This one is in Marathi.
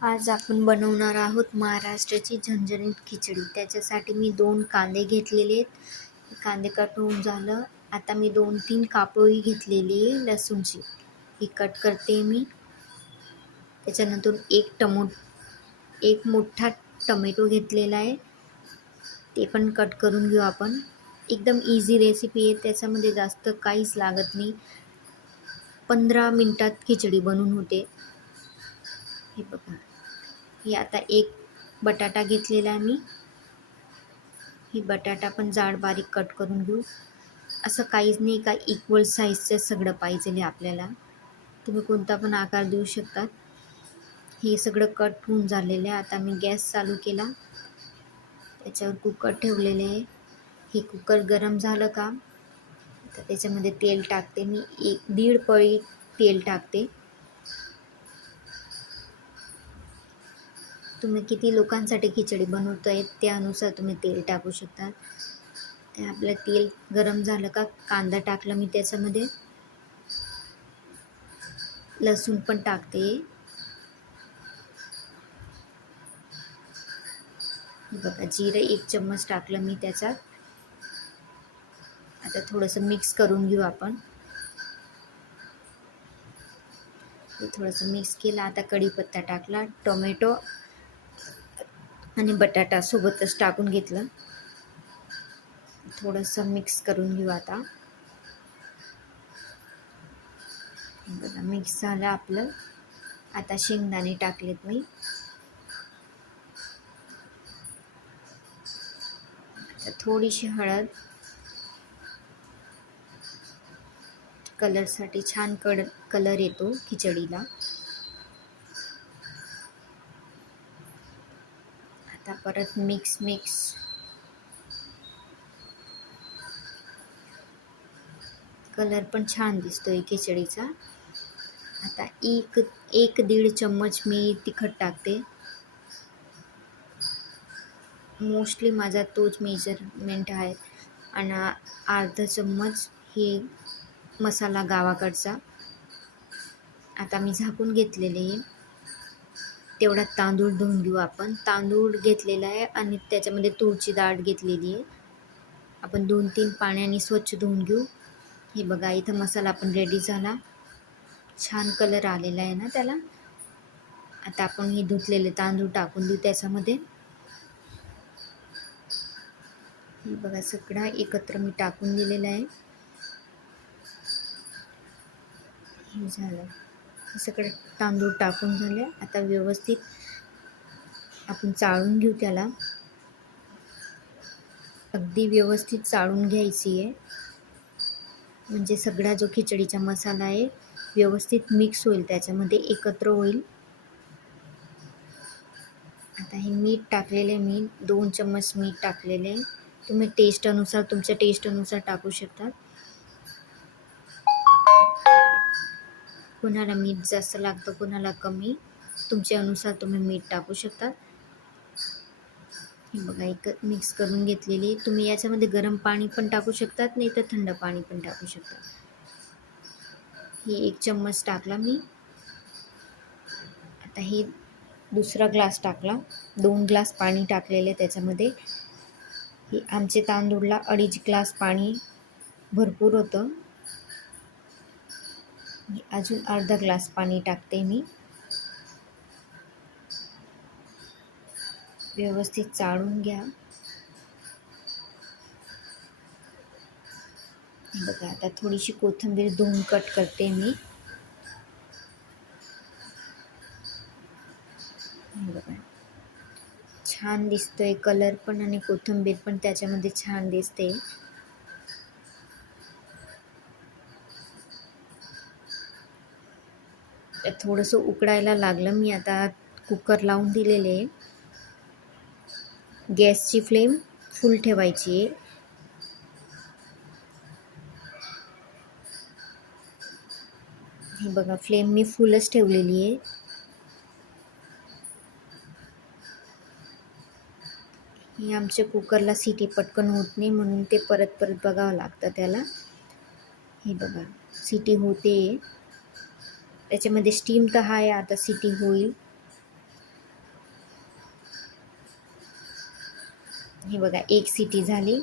आज आपण बनवणार आहोत महाराष्ट्राची झणझणीत खिचडी. त्याच्यासाठी मी 2 कांदे घेतलेले आहेत. कांदे कट होऊन झालं. आता मी 2-3 कापोळी घेतलेली आहे लसूणची, ही कट करते मी. त्याच्यानंतर एक मोठा टोमॅटो घेतलेला आहे, ते पण कट करून घेऊ आपण. एकदम इझी रेसिपी आहे, त्याच्यामध्ये जास्त काहीच लागत नाही. 15 मिनटात खिचडी बनून होते. हे बघा, ही आता एक बटाटा घेतलेला आहे मी. ही बटाटा पण जाड बारीक कट करून घेऊ. असं काहीच नाही का इक्वल साईजचं सगळं पाहिजे आहे आपल्याला. तुम्ही कोणता पण आकार देऊ शकतात. हे सगळं कट होऊन झालेलं आहे. आता मी गॅस चालू केला, त्याच्यावर कुकर ठेवलेले आहे. हे कुकर गरम झालं का तर त्याच्यामध्ये तेल टाकते मी. 1-1.5 पळी तेल टाकते. तुम्ही किती लोकांसाठी खिचडी बनवताय त्यानुसार तुम्ही तेल टाकू शकता. ते आपलं तेल गरम झालं का कांदा टाकला मी, त्याच्यामध्ये लसूण पण टाकते. बघा, जिरं 1 चम्मच टाकलं मी त्याच्यात. आता थोडंसं मिक्स करून घेऊ आपण. थोडंसं मिक्स केलं. आता कढीपत्ता टाकला, टोमॅटो आणि बटाटा सोबतच टाकून घेतलं. थोडंसं मिक्स करून घेऊ आता. बघा, मिक्स झालं आपलं. आता शेंगदाणे टाकलेत मी. आता थोडीशी हळद, कलरसाठी छान कलर येतो खिचडीला. आता परत मिक्स कलर पण छान दिसतोय खिचडीचा. आता 1-1.5 चम्मच मी तिखट टाकते. मोस्टली माझा तोच मेजरमेंट आहे. आणि अर्धा चम्मच हे मसाला गावाकडचा. आता मी झाकून घेतलेले आहे. तेवढा तांदूळ धुवून घेऊ आपण. तांदूळ घेतलेला आहे आणि त्याच्यामध्ये तूरची डाळ घेतलेली आहे. आपण 2-3 पाण्याने स्वच्छ धुवून घेऊ. हे बघा, इथं मसाला पण रेडी झाला. छान कलर आलेला आहे ना त्याला. आता आपण हे धुतलेले तांदूळ टाकून देऊ त्याच्यामध्ये. हे बघा, सगळा एकत्र मी टाकून दिलेला आहे. हे झालं, हे सगळं तांदूळ टाकून झाले. आता व्यवस्थित आपण चाळून घेऊ त्याला. अगदी व्यवस्थित चाळून घ्यायची आहे, म्हणजे सगळा जो खिचडीचा मसाला आहे व्यवस्थित मिक्स होईल, त्याच्यामध्ये एकत्र होईल. आता हे मीठ टाकलेले, मी 2 चम्मच मीठ टाकलेले. तुम्ही तुमच्या टेस्टनुसार टाकू शकता. कोणाला मीठ जास्त लागतं, कोणाला कमी, तुमच्या अनुसार तुम्ही मीठ टाकू शकता. हे बघा, एक मिक्स करून घेतलेली. तुम्ही याच्यामध्ये गरम पाणी पण टाकू शकतात, नाही तर थंड पाणी पण टाकू शकता. हे 1 चम्मच टाकला मी. आता हे दुसरा ग्लास टाकला. 2 ग्लास पाणी टाकलेले त्याच्यामध्ये. हे आमचे तांदूळला 2.5 ग्लास पाणी भरपूर होतं. अजून अर्धा ग्लास पाणी टाकते मी. व्यवस्थित चाळून घ्या. बघा, आता थोडीशी कोथिंबीर धुवून कट करते मी. बघा, छान दिसतोय कलर पण आणि कोथिंबीर पण त्याच्यामध्ये छान दिसते. थोडंसं उकडायला लागलं. मी आता कुकर लावून दिलेले आहे. गॅसची फ्लेम फुल ठेवायची आहे. हे बघा, फ्लेम मी फुलच ठेवलेली आहे. हे आमच्या कुकरला सिटी पटकन होत नाही, म्हणून ते परत बघावं लागतं त्याला. हे बघा, सिटी होते. त्याच्यामध्ये स्टीम तर आहे, आता सिटी होईल. हे बघा एक सिटी झाली.